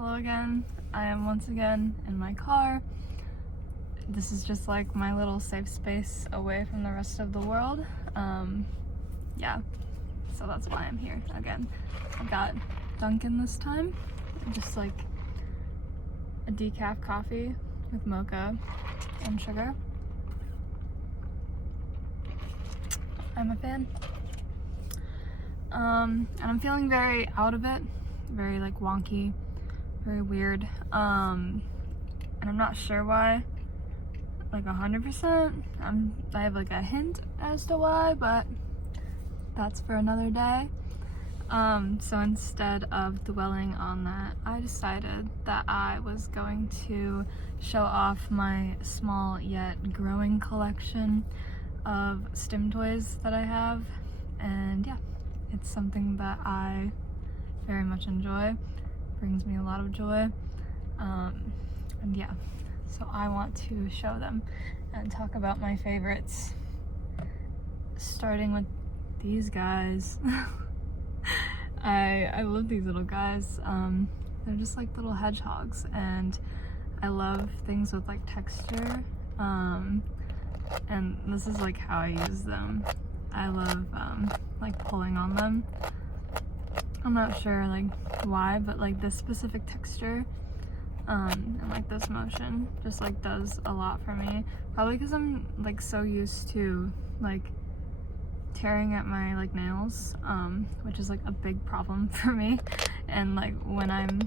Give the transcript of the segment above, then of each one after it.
Hello again. I am once again in my car. This is just like my little safe space away from the rest of the world. Yeah, so that's why I'm here again. I got Dunkin' this time, just like a decaf coffee with mocha and sugar. I'm a fan. And I'm feeling very out of it, very like wonky, very weird. And I'm not sure why, like 100%. I have like a hint as to why, but that's for another day. So instead of dwelling on that, I decided that I was going to show off my small yet growing collection of stim toys that I have. And yeah, it's something that I very much enjoy, brings me a lot of joy. And yeah, so I want to show them and talk about my favorites, starting with these guys. I love these little guys. They're just like little hedgehogs, and I love things with like texture. And this is like how I use them. I love like pulling on them. I'm not sure like why, but like this specific texture and like this motion just like does a lot for me. Probably because I'm like so used to like tearing at my like nails, which is like a big problem for me. And like when I'm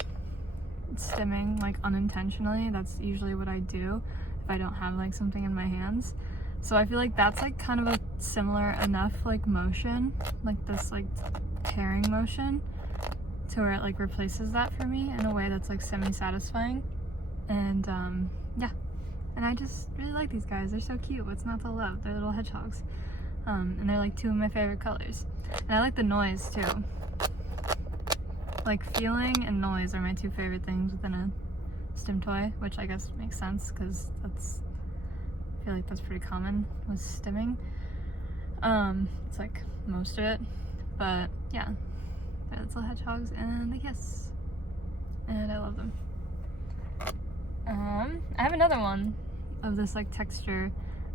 stimming like unintentionally, that's usually what I do if I don't have like something in my hands. So I feel like that's like kind of a similar enough like motion, like this like tearing motion, to where it like replaces that for me in a way that's like semi-satisfying. And yeah, and I just really like these guys. They're so cute. What's not to love? They're little hedgehogs. And they're like two of my favorite colors. And I like the noise too. Like feeling and noise are my two favorite things within a stim toy, which I guess makes sense because I feel like that's pretty common with stimming. It's like most of it, but yeah, they're little hedgehogs and they kiss, and I love them. I have another one of this like texture.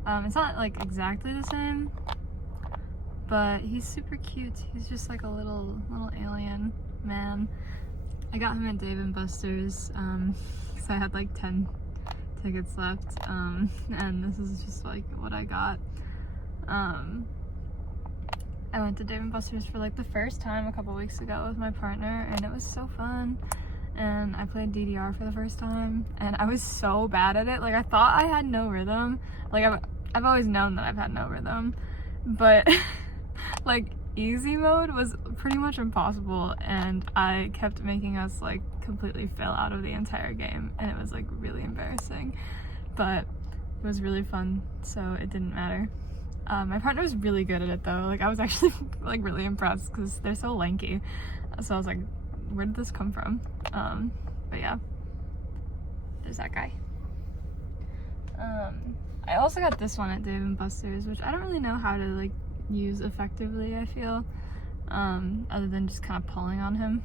It's not like exactly the same, but he's super cute. He's just like a little alien man. I got him at Dave & Buster's because I had like 10 tickets left, and this is just like what I got. I went to Dave & Buster's for like the first time a couple weeks ago with my partner, and it was so fun. And I played DDR for the first time, and I was so bad at it. Like I thought I had no rhythm. Like I've always known that I've had no rhythm, but like easy mode was pretty much impossible, and I kept making us like completely fail out of the entire game, and it was like really embarrassing, but it was really fun, so it didn't matter. My partner was really good at it though. Like I was actually like really impressed because they're so lanky, so I was like, where did this come from? But yeah, there's that guy. I also got this one at Dave & Buster's, which I don't really know how to like use effectively, I feel, other than just kind of pulling on him.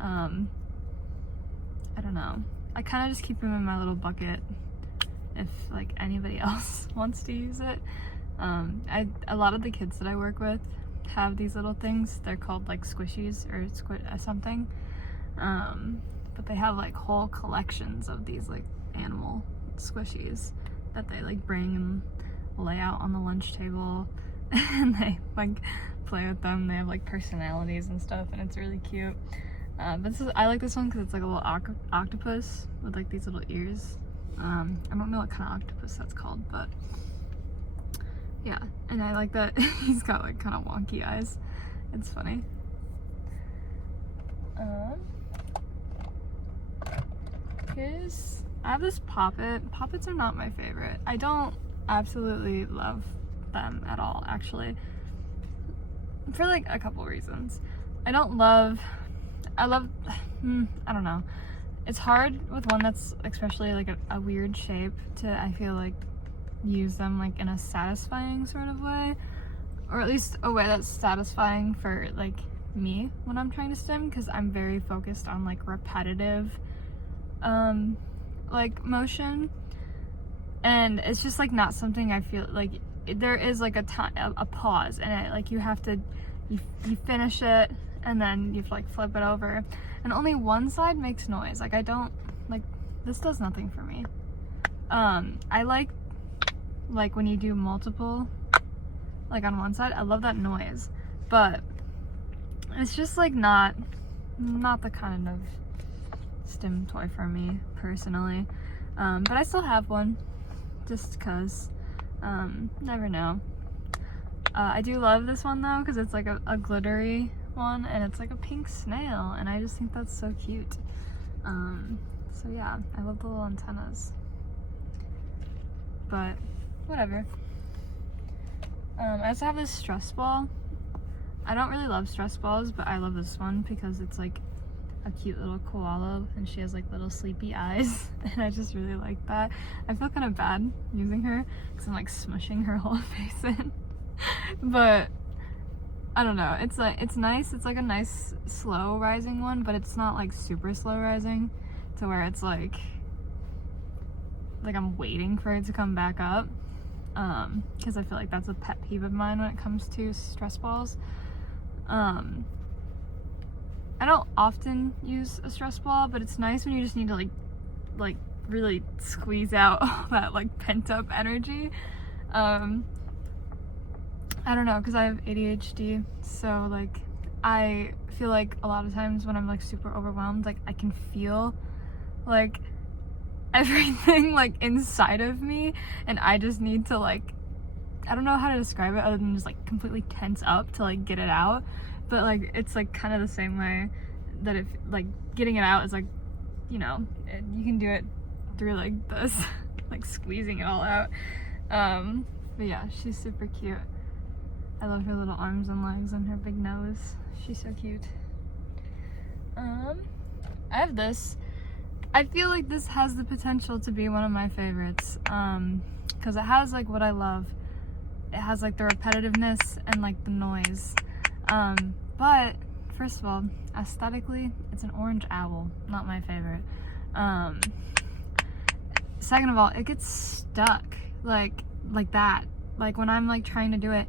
I don't know. I kind of just keep him in my little bucket if like anybody else wants to use it. A lot of the kids that I work with have these little things. They're called like squishies or something. But they have like whole collections of these like animal squishies that they like bring and lay out on the lunch table, and they like play with them. They have like personalities and stuff, and it's really cute. But I like this one because it's like a little octopus with like these little ears. I don't know what kind of octopus that's called, but yeah, and I like that he's got like kind of wonky eyes. It's funny. I have this poppet. Poppets are not my favorite. I don't absolutely love them at all, actually, for like a couple reasons. I don't love, I don't know. It's hard with one that's especially like a weird shape to, I feel like, use them like in a satisfying sort of way, or at least a way that's satisfying for like me when I'm trying to stim, because I'm very focused on like repetitive like motion, and it's just like not something I feel like there is like a time, a pause, and it, like you have to you finish it and then you like flip it over, and only one side makes noise. Like I don't like, this does nothing for me. I like when you do multiple like on one side, I love that noise, but it's just like not the kind of stim toy for me personally. But I still have one just cause never know. I do love this one though, because it's like a glittery one, and it's like a pink snail, and I just think that's so cute. So yeah, I love the little antennas, but whatever. I also have this stress ball. I don't really love stress balls, but I love this one because it's like a cute little koala, and she has like little sleepy eyes, and I just really like that. I feel kind of bad using her because I'm like smushing her whole face in, but I don't know, it's like, it's nice. It's like a nice slow rising one, but it's not like super slow rising to where it's like I'm waiting for it to come back up, because I feel like that's a pet peeve of mine when it comes to stress balls. I don't often use a stress ball, but it's nice when you just need to like really squeeze out all that like pent up energy. I don't know, because I have ADHD, so like I feel like a lot of times when I'm like super overwhelmed, like I can feel like everything like inside of me, and I just need to like, I don't know how to describe it other than just like completely tense up to like get it out. But like it's like kind of the same way that if like getting it out is like, you know, you can do it through like this like squeezing it all out. But yeah, she's super cute. I love her little arms and legs and her big nose. She's so cute. I have this. I feel like this has the potential to be one of my favorites, because it has like what I love. It has like the repetitiveness and like the noise. But first of all, aesthetically, it's an orange owl. Not my favorite. Second of all, it gets stuck like that. Like when I'm like trying to do it,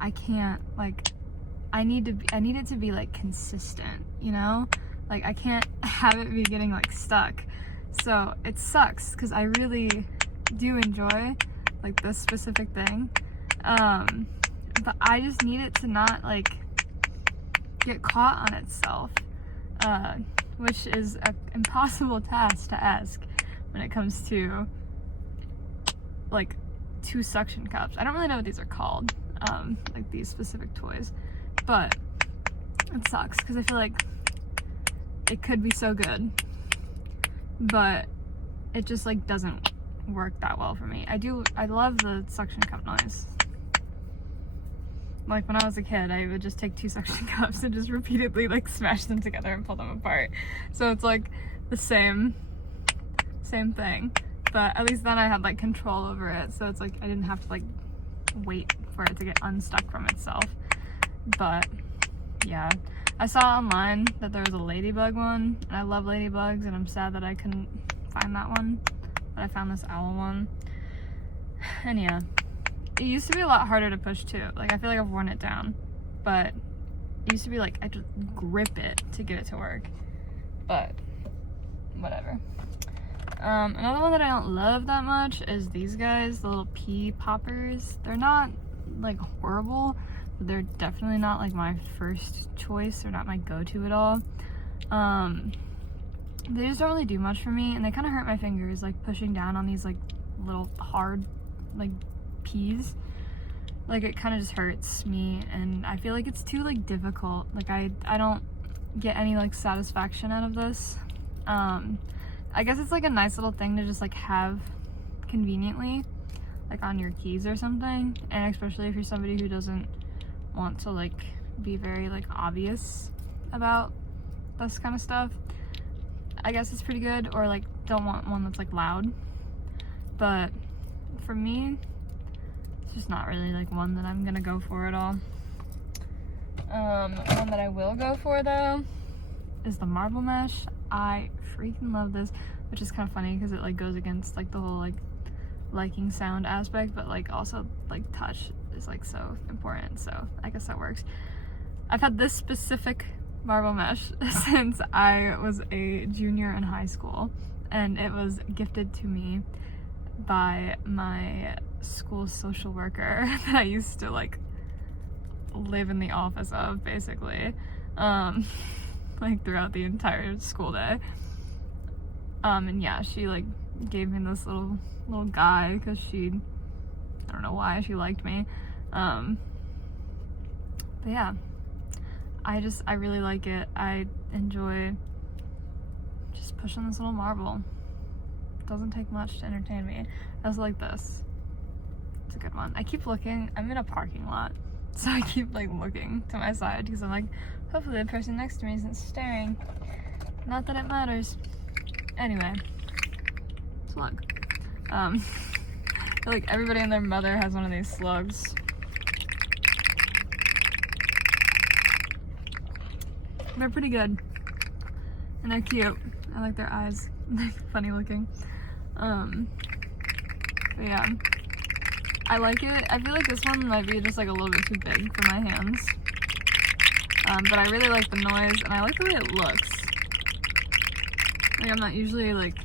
I can't, like, I need it to be like consistent, you know? Like I can't have it be getting like stuck. So it sucks because I really do enjoy like this specific thing. But I just need it to not like get caught on itself, which is an impossible task to ask when it comes to like 2 suction cups. I don't really know what these are called, like these specific toys, but it sucks because I feel like it could be so good, but it just like doesn't work that well for me. I love the suction cup noise. Like when I was a kid, I would just take 2 suction cups and just repeatedly like smash them together and pull them apart. So it's like the same thing, but at least then I had like control over it. So it's like I didn't have to like wait for it to get unstuck from itself. But yeah, I saw online that there was a ladybug one, and I love ladybugs, and I'm sad that I couldn't find that one, but I found this owl one. And yeah, it used to be a lot harder to push too. Like I feel like I've worn it down, but it used to be like I just grip it to get it to work, but whatever. Another one that I don't love that much is these guys, the little pea poppers. They're not like horrible, but they're definitely not like my first choice. They're not my go-to at all. They just don't really do much for me, and they kind of hurt my fingers, like pushing down on these like little hard like peas. Like it kind of just hurts me, and I feel like it's too like difficult. Like I don't get any like satisfaction out of this. I guess it's like a nice little thing to just like have conveniently like on your keys or something, and especially if you're somebody who doesn't want to like be very like obvious about this kind of stuff. I guess it's pretty good, or like don't want one that's like loud. But for me, it's just not really like one that I'm gonna go for at all. One that I will go for though is the marble mesh. I freaking love this, which is kind of funny because it like goes against like the whole like liking sound aspect, but like also like touch is like so important, so I guess that works. I've had this specific marble mesh since I was a junior in high school, and it was gifted to me by my school social worker that I used to like live in the office of, basically, like throughout the entire school day. And yeah, she like gave me this little guy because I don't know why she liked me. But yeah, I really like it. I enjoy just pushing this little marble. It doesn't take much to entertain me. I also like this. It's a good one. I keep looking. I'm in a parking lot, so I keep like looking to my side because I'm like, hopefully the person next to me isn't staring. Not that it matters. Anyway, slug. I feel like everybody and their mother has one of these slugs. They're pretty good. And they're cute. I like their eyes. They're funny looking. But yeah. I like it. I feel like this one might be just like a little bit too big for my hands. But I really like the noise, and I like the way it looks. Like, I'm not usually like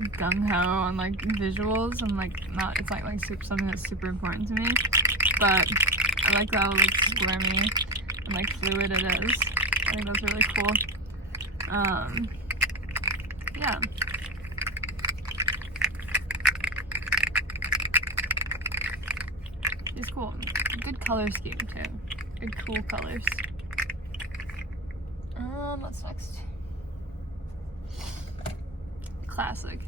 gung-ho on like visuals. I'm like not, it's not like something that's super important to me. But I like how like squirmy and like fluid it is. I think that's really cool. Yeah. It's cool. Good color scheme too. Good cool colors. What's next? Classic.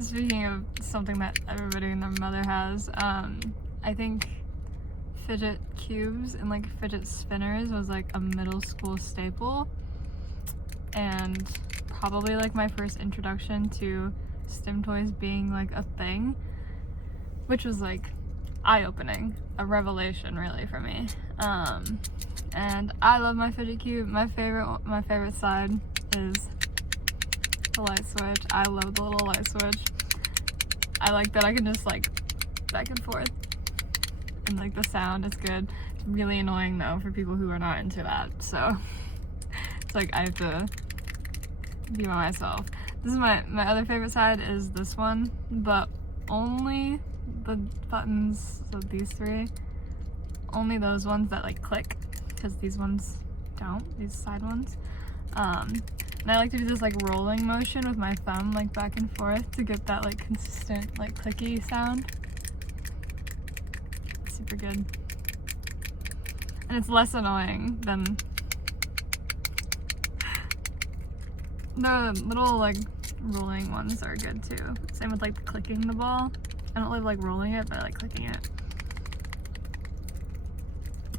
Speaking of something that everybody and their mother has, I think fidget cubes and like fidget spinners was like a middle school staple, and probably like my first introduction to stim toys being like a thing, which was like eye-opening, a revelation really for me. And I love my fidget cube. My favorite side is the light switch. I love the little light switch. I like that I can just like back and forth, and like the sound is good. It's really annoying though for people who are not into that, so it's like I have to be by myself. This is my other favorite side is this one, but only the buttons, so these three, only those ones that like click, because these ones don't, these side ones. And I like to do this like rolling motion with my thumb like back and forth to get that like consistent like clicky sound. Super good. And it's less annoying than the little like rolling ones are good too. Same with like clicking the ball. I don't like rolling it, but I like clicking it.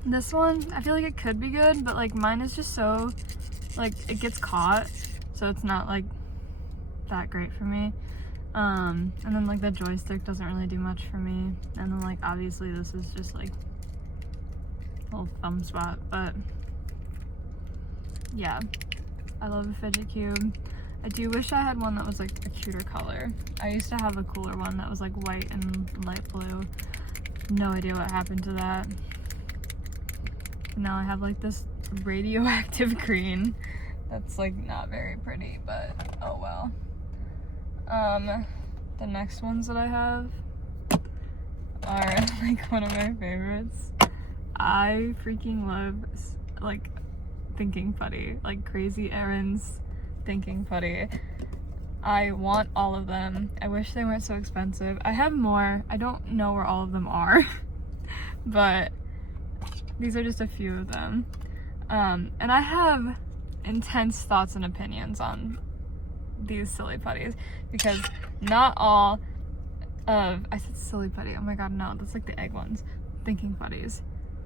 This one, I feel like it could be good, but like mine is just so, like it gets caught, so it's not like that great for me. And then like the joystick doesn't really do much for me. And then like obviously this is just like a little thumb spot, but yeah, I love a fidget cube. I do wish I had one that was like a cuter color. I used to have a cooler one that was like white and light blue. No idea what happened to that. Now I have like this radioactive green that's like not very pretty, but oh well. The next ones that I have are like one of my favorites. I freaking love like thinking putty, like Crazy Erin's thinking putty. I want all of them. I wish they weren't so expensive. I have more. I don't know where all of them are, but these are just a few of them. And I have intense thoughts and opinions on these silly putties, because not all of, I said silly putty, oh my god, no, that's like the egg ones, thinking putties.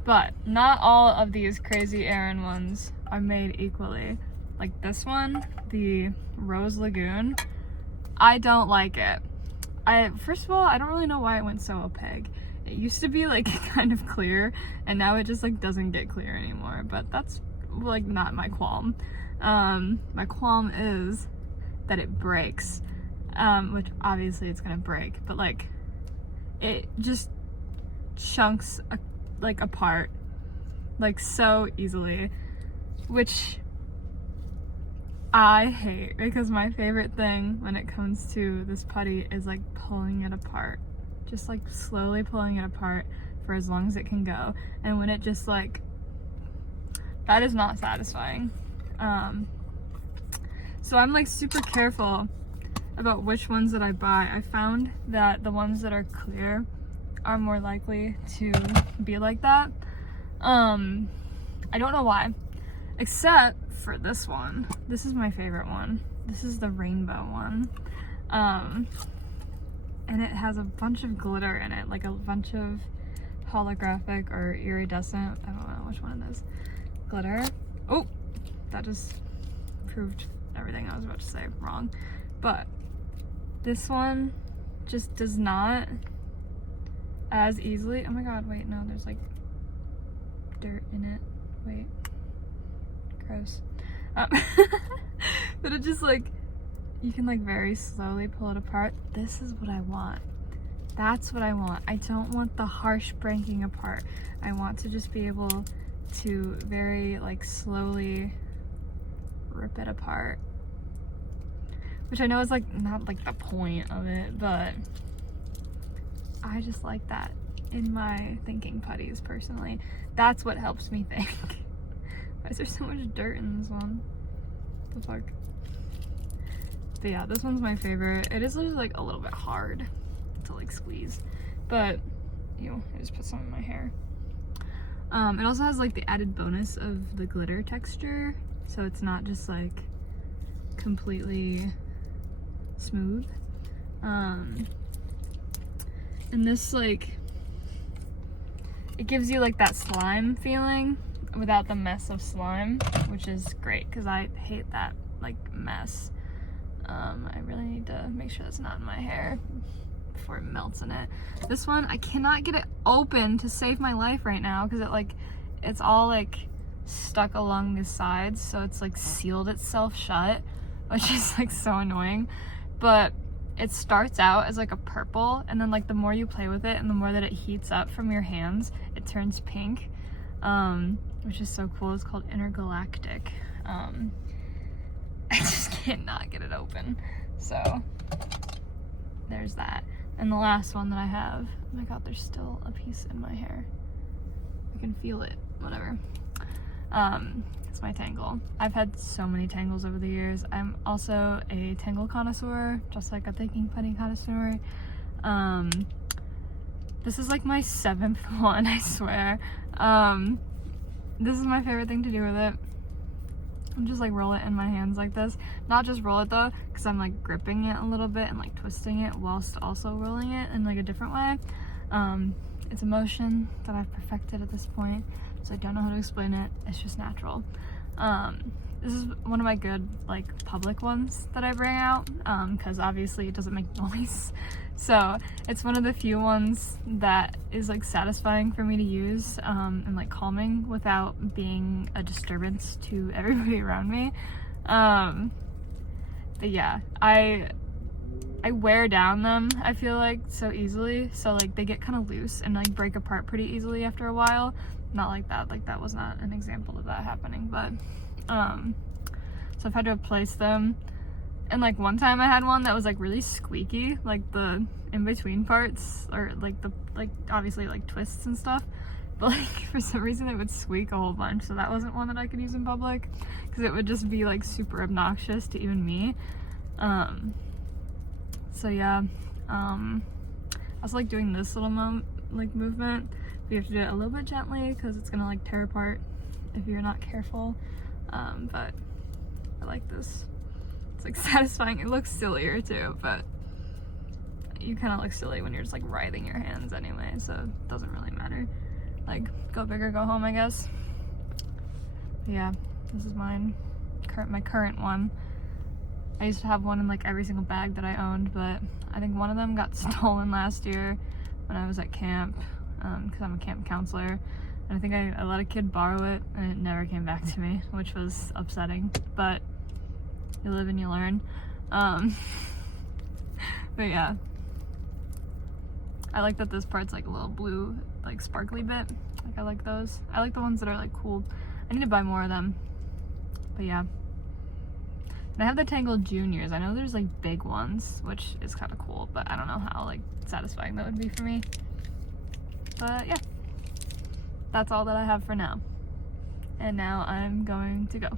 But not all of these Crazy Erin ones are made equally. Like this one, the Rose Lagoon, I don't like it. First of all, I don't really know why it went so opaque. It used to be like kind of clear, and now it just like doesn't get clear anymore, but that's like not my qualm. My qualm is that it breaks, which obviously it's gonna break, but like it just chunks like apart like so easily, which I hate, because my favorite thing when it comes to this putty is like pulling it apart, just like slowly pulling it apart for as long as it can go. And when it just like, that is not satisfying. So I'm like super careful about which ones that I buy. I found that the ones that are clear are more likely to be like that. I don't know why, except for this one. This is my favorite one. This is the rainbow one. And it has a bunch of glitter in it, like a bunch of holographic or iridescent, I don't know which one it is, glitter. Oh, that just proved everything I was about to say wrong. But this one just does not as easily, oh my god, wait, no, there's like dirt in it. Wait, gross. But it just like, you can like very slowly pull it apart. This is what I want. That's what I want. I don't want the harsh breaking apart. I want to just be able to very like slowly rip it apart, which I know is like not like the point of it, but I just like that in my thinking putties personally. That's what helps me think. Why is there so much dirt in this one? What the fuck? But yeah, this one's my favorite. It is just like a little bit hard to like squeeze, but you know, I just put some in my hair. It also has like the added bonus of the glitter texture, so it's not just like completely smooth. And this like, it gives you like that slime feeling without the mess of slime, which is great because I hate that like mess. I really need to make sure that's not in my hair before it melts in it. This one, I cannot get it open to save my life right now because it like, it's all like stuck along the sides, so it's like sealed itself shut, which is like so annoying. But it starts out as like a purple, and then like the more you play with it and the more that it heats up from your hands, it turns pink, which is so cool. It's called Intergalactic. I just cannot get it open, so there's that. And the last one that I have, oh my god, there's still a piece in my hair. I can feel it, whatever. It's my tangle. I've had so many tangles over the years. I'm also a tangle connoisseur, just like a thinking putty connoisseur. This is like my 7th one, I swear. This is my favorite thing to do with it. I'm just like roll it in my hands like this. Not just roll it though, because I'm like gripping it a little bit and like twisting it whilst also rolling it in like a different way. It's a motion that I've perfected at this point, so I don't know how to explain it. It's just natural. This is one of my good like public ones that I bring out, because obviously it doesn't make noise. So it's one of the few ones that is like satisfying for me to use, and like calming without being a disturbance to everybody around me. But yeah, I wear down them, I feel like, so easily, so like they get kind of loose and like break apart pretty easily after a while. Not like that was not an example of that happening, but so I've had to replace them. And like one time I had one that was like really squeaky, like the in-between parts, or like the obviously like twists and stuff, but like for some reason it would squeak a whole bunch, so that wasn't one that I could use in public because it would just be like super obnoxious to even me. So yeah, I was like doing this little movement, but you have to do it a little bit gently because it's gonna like tear apart if you're not careful. But I like this. It's like satisfying. It looks sillier too, but you kind of look silly when you're just like writhing your hands anyway, so it doesn't really matter. Like, go big or go home, I guess. But yeah, this is mine. My current one. I used to have one in like every single bag that I owned, but I think one of them got stolen last year when I was at camp, because I'm a camp counselor, And I think I let a kid borrow it and it never came back to me, which was upsetting, but you live and you learn. But yeah, I like that this part's like a little blue, like sparkly bit. Like I like those. I like the ones that are like cool. I need to buy more of them. But yeah. And I have the Tangle Juniors. I know there's like big ones, which is kind of cool, but I don't know how like satisfying that would be for me. But yeah, that's all that I have for now. And now I'm going to go.